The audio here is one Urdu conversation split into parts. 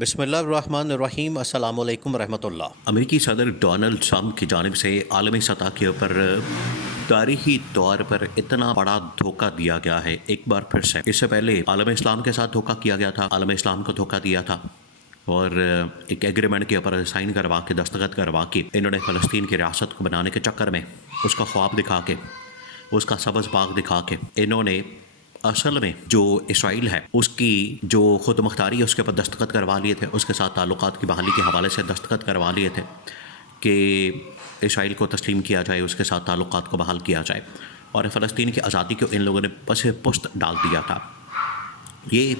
بسم اللہ الرحمن الرحیم۔ السلام علیکم ورحمۃ اللہ۔ امریکی صدر ڈونلڈ ٹرمپ کی جانب سے عالمی سطح کے اوپر تاریخی طور پر اتنا بڑا دھوکہ دیا گیا ہے ایک بار پھر سے۔ اس سے پہلے عالم اسلام کے ساتھ دھوکہ کیا گیا تھا، عالم اسلام کو دھوکہ دیا تھا اور ایک ایگریمنٹ کے اوپر سائن کروا کے دستخط کروا کے انہوں نے فلسطین کی ریاست کو بنانے کے چکر میں اس کا خواب دکھا کے، اس کا سبز باغ دکھا کے انہوں نے اصل میں جو اسرائیل ہے اس کی جو خود مختاری ہے اس کے اوپر دستخط کروا لیے تھے، اس کے ساتھ تعلقات کی بحالی کے حوالے سے دستخط کروا لیے تھے کہ اسرائیل کو تسلیم کیا جائے، اس کے ساتھ تعلقات کو بحال کیا جائے، اور فلسطین کی آزادی کو ان لوگوں نے پس پشت ڈال دیا تھا۔ یہ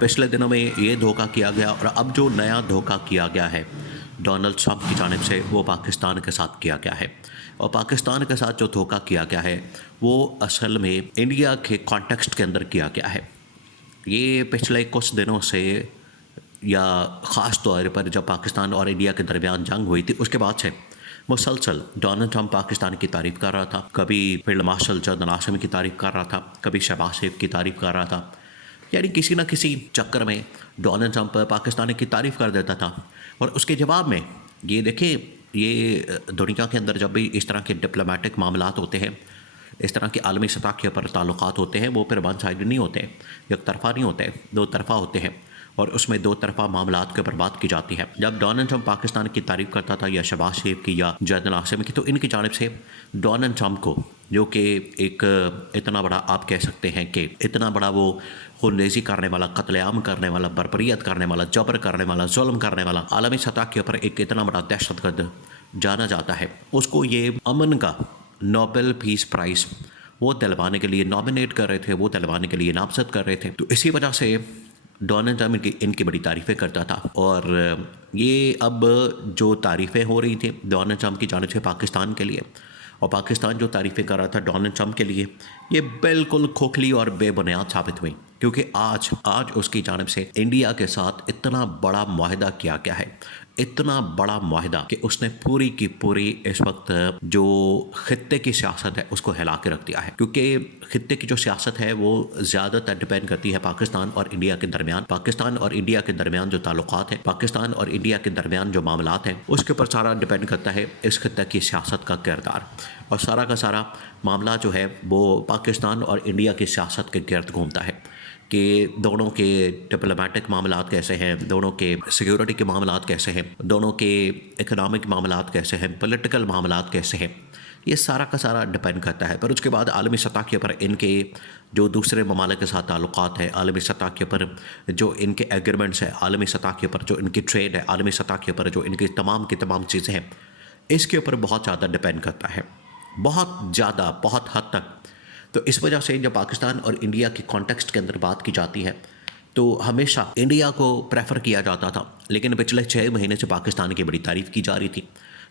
پچھلے دنوں میں یہ دھوکہ کیا گیا، اور اب جو نیا دھوکہ کیا گیا ہے ڈونلڈ ٹرمپ کی جانب سے وہ پاکستان کے ساتھ کیا گیا ہے، اور پاکستان کے ساتھ جو دھوکہ کیا گیا ہے وہ اصل میں انڈیا کے کانٹیکسٹ کے اندر کیا گیا ہے۔ یہ پچھلے کچھ دنوں سے یا خاص طور پر جب پاکستان اور انڈیا کے درمیان جنگ ہوئی تھی اس کے بعد سے مسلسل ڈونلڈ ٹرمپ پاکستان کی تعریف کر رہا تھا، کبھی فیلڈ مارشل جنرل عاصم کی تعریف کر رہا تھا، کبھی شہباز شریف کی تعریف کر رہا تھا، یعنی کسی نہ کسی چکر میں ڈونلڈ ٹرمپ پاکستان کی تعریف کر دیتا تھا۔ اور اس کے جواب میں یہ دیکھیں، یہ دنیا کے اندر جب بھی اس طرح کے ڈپلومیٹک معاملات ہوتے ہیں، اس طرح کے عالمی سطح کے اوپر تعلقات ہوتے ہیں، وہ پھر ون سائڈ نہیں ہوتے، یک طرفہ نہیں ہوتے، دو طرفہ ہوتے ہیں، اور اس میں دو طرفہ معاملات کے اوپر بات کی جاتی ہے۔ جب ڈونلڈ ٹرمپ پاکستان کی تعریف کرتا تھا یا شہباز شریف کی یا جنرل عاصم کی، تو ان کی جانب سے ڈونلڈ ٹرمپ کو، جو کہ ایک اتنا بڑا آپ کہہ سکتے ہیں کہ اتنا بڑا وہ خون ریزی کرنے والا، قتل عام کرنے والا، بربریت کرنے والا، جبر کرنے والا، ظلم کرنے والا، عالمی سطح کے اوپر ایک اتنا بڑا دہشت گرد جانا جاتا ہے، اس کو یہ امن کا نوبل پیس پرائز وہ دلوانے کے لیے نامنیٹ کر رہے تھے، وہ دلوانے کے لیے نامزد کر رہے تھے۔ تو اسی وجہ سے ڈونلڈ ٹرمپ ان کی بڑی تعریفیں کرتا تھا، اور یہ اب جو تعریفیں ہو رہی تھیں ڈونلڈ ٹرمپ کی جانب سے پاکستان کے لیے، اور پاکستان جو تعریفیں کر رہا تھا ڈونلڈ ٹرمپ کے لیے، یہ بالکل کھوکھلی اور بے بنیاد ثابت ہوئی، کیونکہ آج اس کی جانب سے انڈیا کے ساتھ اتنا بڑا معاہدہ کیا گیا ہے، اتنا بڑا معاہدہ کہ اس نے پوری کی پوری اس وقت جو خطے کی سیاست ہے اس کو ہلا کے رکھ دیا ہے، کیونکہ خطے کی جو سیاست ہے وہ زیادہ تر ڈیپینڈ کرتی ہے پاکستان اور انڈیا کے درمیان، پاکستان اور انڈیا کے درمیان جو تعلقات ہیں، پاکستان اور انڈیا کے درمیان جو معاملات ہیں، اس کے اوپر سارا ڈیپینڈ کرتا ہے اس خطے کی سیاست کا کردار، اور سارا کا سارا معاملہ جو ہے وہ پاکستان اور انڈیا کی سیاست کے گرد گھومتا ہے کہ دونوں کے ڈپلومیٹک معاملات کیسے ہیں، دونوں کے سیکیورٹی کے معاملات کیسے ہیں، دونوں کے اکنامک معاملات کیسے ہیں، پولیٹیکل معاملات کیسے ہیں، یہ سارا کا سارا ڈیپینڈ کرتا ہے۔ پر اس کے بعد عالمی سطح کے اوپر ان کے جو دوسرے ممالک کے ساتھ تعلقات ہیں، عالمی سطح کے اوپر جو ان کے ایگریمنٹس ہیں، عالمی سطح کے اوپر جو ان کی ٹریڈ ہے، عالمی سطح کے اوپر جو ان کی تمام چیزیں ہیں، اس کے اوپر بہت زیادہ ڈیپینڈ کرتا ہے، بہت زیادہ، بہت حد تک۔ تو اس وجہ سے جب پاکستان اور انڈیا کی کانٹیکسٹ کے اندر بات کی جاتی ہے تو ہمیشہ انڈیا کو پریفر کیا جاتا تھا، لیکن پچھلے 6 مہینے سے پاکستان کی بڑی تعریف کی جا رہی تھی،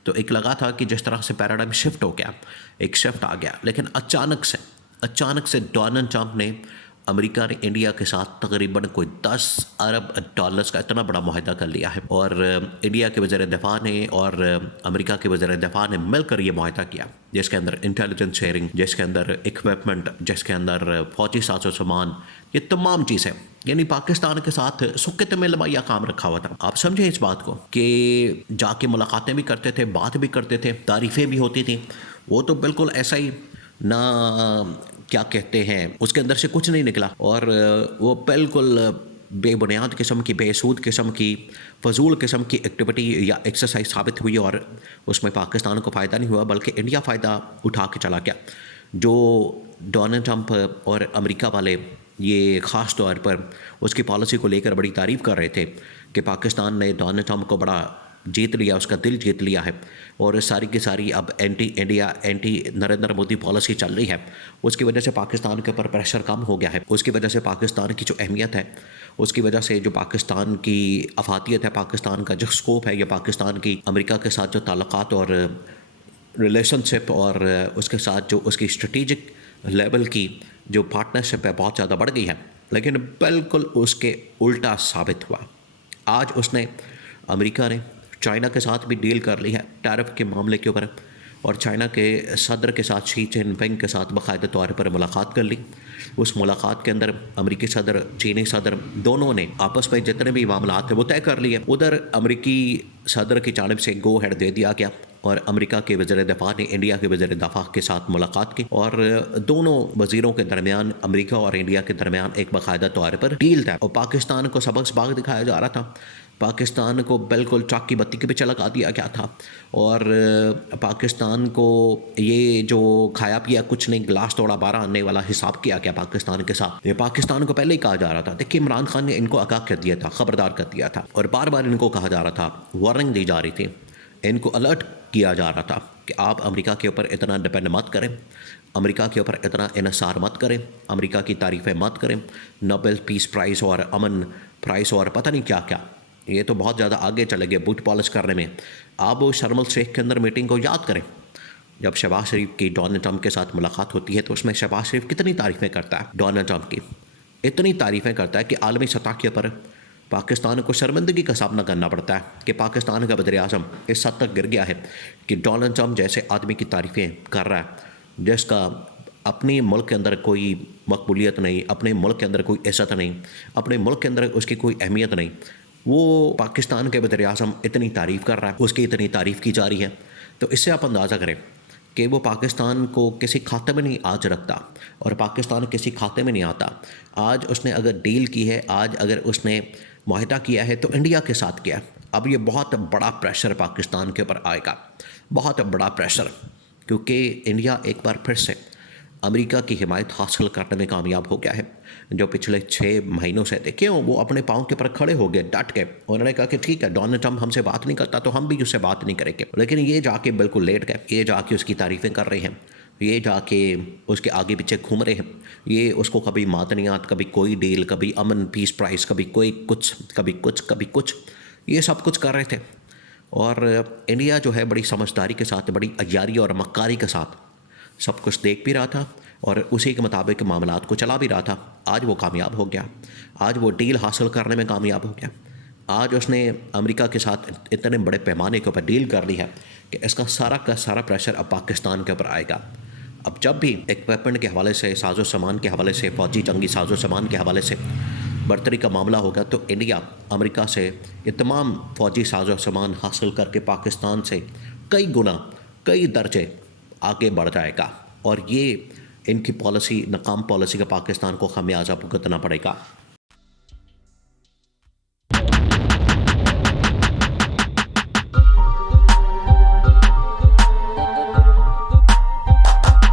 تو ایک لگا تھا کہ جس طرح سے پیراڈائم شفٹ ہو گیا، ایک شفٹ آ گیا، لیکن اچانک سے ڈونلڈ ٹرمپ نے، امریکہ نے انڈیا کے ساتھ تقریباً کوئی 10 ارب ڈالرز کا اتنا بڑا معاہدہ کر لیا ہے، اور انڈیا کے وزیر دفاع نے اور امریکہ کے وزیر دفاع نے مل کر یہ معاہدہ کیا، جس کے اندر انٹیلیجنس شیئرنگ، جس کے اندر اکوپمنٹ، جس کے اندر فوجی ساز و سامان، یہ تمام چیزیں، یعنی پاکستان کے ساتھ سکت میں لمحیہ کام رکھا ہوا تھا۔ آپ سمجھیں اس بات کو کہ جا کے ملاقاتیں بھی کرتے تھے، بات بھی کرتے تھے، تعریفیں بھی ہوتی تھیں، وہ تو بالکل ایسا ہی نہ کیا کہتے ہیں اس کے اندر سے کچھ نہیں نکلا، اور وہ بالکل بے بنیاد قسم کی، بے سود قسم کی، فضول قسم کی ایکٹیویٹی یا ایکسرسائز ثابت ہوئی، اور اس میں پاکستان کو فائدہ نہیں ہوا بلکہ انڈیا فائدہ اٹھا کے چلا گیا۔ جو ڈونلڈ ٹرمپ اور امریکہ والے یہ خاص طور پر اس کی پالیسی کو لے کر بڑی تعریف کر رہے تھے کہ پاکستان نے ڈونلڈ ٹرمپ کو بڑا جیت لیا، اس کا دل جیت لیا ہے، اور ساری کی ساری اب anti India, anti Narendra Modi policy چل رہی ہے، اس کی وجہ سے پاکستان کے اوپر پریشر کم ہو گیا ہے، اس کی وجہ سے پاکستان کی جو اہمیت ہے، اس کی وجہ سے جو پاکستان کی افادیت ہے، پاکستان کا جو اسکوپ ہے، یا پاکستان کی امریکہ کے ساتھ جو تعلقات اور ریلیشن شپ، اور اس کے ساتھ جو اس کی اسٹریٹجک لیول کی جو پارٹنرشپ ہے، بہت زیادہ بڑھ گئی ہے، لیکن بالکل اس کے الٹا ثابت ہوا۔ آج اس نے، امریکہ نے چائنا کے ساتھ بھی ڈیل کر لی ہے ٹیرف کے معاملے کے اوپر، اور چائنا کے صدر کے ساتھ شی جن پنگ کے ساتھ باقاعدہ طور پر ملاقات کر لی. اس ملاقات کے اندر امریکی صدر، چینی صدر، دونوں نے آپس میں جتنے بھی معاملات تھے وہ طے کر لیے. ادھر امریکی صدر کی جانب سے گو ہیڈ دے دیا گیا اور امریکہ کے وزیر دفاع نے انڈیا کے وزیر دفاع کے ساتھ ملاقات کی اور دونوں وزیروں کے درمیان، امریکہ اور انڈیا کے درمیان ایک باقاعدہ طور پر ڈیل تھا. اور پاکستان کو سبق سباق دکھایا جا رہا تھا، پاکستان کو بالکل چاک کی بتی کے پیچھے لگا دیا گیا تھا اور پاکستان کو یہ جو کھایا پیا کچھ نہیں، گلاس توڑا 12 آنے والا حساب کیا گیا پاکستان کے ساتھ. یہ پاکستان کو پہلے ہی کہا جا رہا تھا. دیکھیے عمران خان نے ان کو آگاہ کر دیا تھا، خبردار کر دیا تھا اور بار بار ان کو کہا جا رہا تھا، وارننگ دی جا رہی تھی، ان کو الرٹ کیا جا رہا تھا کہ آپ امریکہ کے اوپر اتنا ڈپینڈ مت کریں، امریکہ کے اوپر اتنا انحصار مت کریں، امریکہ کی تعریفیں مت کریں. نوبل پیس پرائز اور امن پرائز اور پتہ نہیں کیا کیا، یہ تو بہت زیادہ آگے چلے گئے بوٹ پالش کرنے میں. آپ شرم الشیخ کے اندر میٹنگ کو یاد کریں، جب شہباز شریف کی ڈونلڈ ٹرمپ کے ساتھ ملاقات ہوتی ہے تو اس میں شہباز شریف کتنی تعریفیں کرتا ہے ڈونلڈ ٹرمپ کی، اتنی تعریفیں کرتا ہے کہ عالمی سطح کے اوپر پاکستان کو شرمندگی کا سامنا کرنا پڑتا ہے کہ پاکستان کا وزیر اعظم اس حد تک گر گیا ہے کہ ڈونلڈ ٹرمپ جیسے آدمی کی تعریفیں کر رہا ہے جس کا اپنے ملک کے اندر کوئی مقبولیت نہیں، اپنے ملک کے اندر کوئی عزت نہیں، اپنے ملک کے اندر اس کی کوئی اہمیت نہیں. وہ پاکستان کے وزیر اعظم اتنی تعریف کر رہا ہے، اس کی اتنی تعریف کی جا رہی ہے. تو اس سے آپ اندازہ کریں کہ وہ پاکستان کو کسی کھاتے میں نہیں آج رکھتا اور پاکستان کسی کھاتے میں نہیں آتا. آج اس نے اگر ڈیل کی ہے، آج اگر اس نے معاہدہ کیا ہے تو انڈیا کے ساتھ کیا. اب یہ بہت بڑا پریشر پاکستان کے اوپر آئے گا، بہت بڑا پریشر، کیونکہ انڈیا ایک بار پھر سے امریکہ کی حمایت حاصل کرنے میں کامیاب ہو گیا ہے. جو پچھلے 6 مہینوں سے دیکھیں وہ اپنے پاؤں کے پر کھڑے ہو گئے ڈٹ کے. انہوں نے کہا کہ ٹھیک ہے ڈونلڈ ٹرمپ ہم سے بات نہیں کرتا تو ہم بھی اس سے بات نہیں کریں گے، لیکن یہ جا کے بالکل لیٹ گئے، یہ جا کے اس کی تعریفیں کر رہے ہیں، یہ جا کے اس کے آگے پیچھے گھوم رہے ہیں. یہ اس کو کبھی معدنیات، کبھی کوئی ڈیل، کبھی امن پیس پرائز، کبھی کوئی کچھ، کبھی کچھ، کبھی کچھ، یہ سب کچھ کر رہے تھے. اور انڈیا جو ہے بڑی سمجھداری کے ساتھ، بڑی عیاری اور مکاری کے ساتھ سب کچھ دیکھ بھی رہا تھا اور اسی کے مطابق معاملات کو چلا بھی رہا تھا. آج وہ کامیاب ہو گیا، آج وہ ڈیل حاصل کرنے میں کامیاب ہو گیا. آج اس نے امریکہ کے ساتھ اتنے بڑے پیمانے کے اوپر ڈیل کر لی ہے کہ اس کا سارا پریشر اب پاکستان کے اوپر آئے گا. اب جب بھی ایک ویپن کے حوالے سے، ساز و سامان کے حوالے سے، فوجی جنگی ساز و سامان کے حوالے سے برتری کا معاملہ ہوگا تو انڈیا امریکہ سے یہ تمام فوجی ساز و سامان حاصل کر کے پاکستان سے کئی گنا، کئی درجے آگے بڑھ جائے گا. اور یہ ان کی پالیسی، ناکام پالیسی کا پاکستان کو خمیازہ بھگتنا پڑے گا.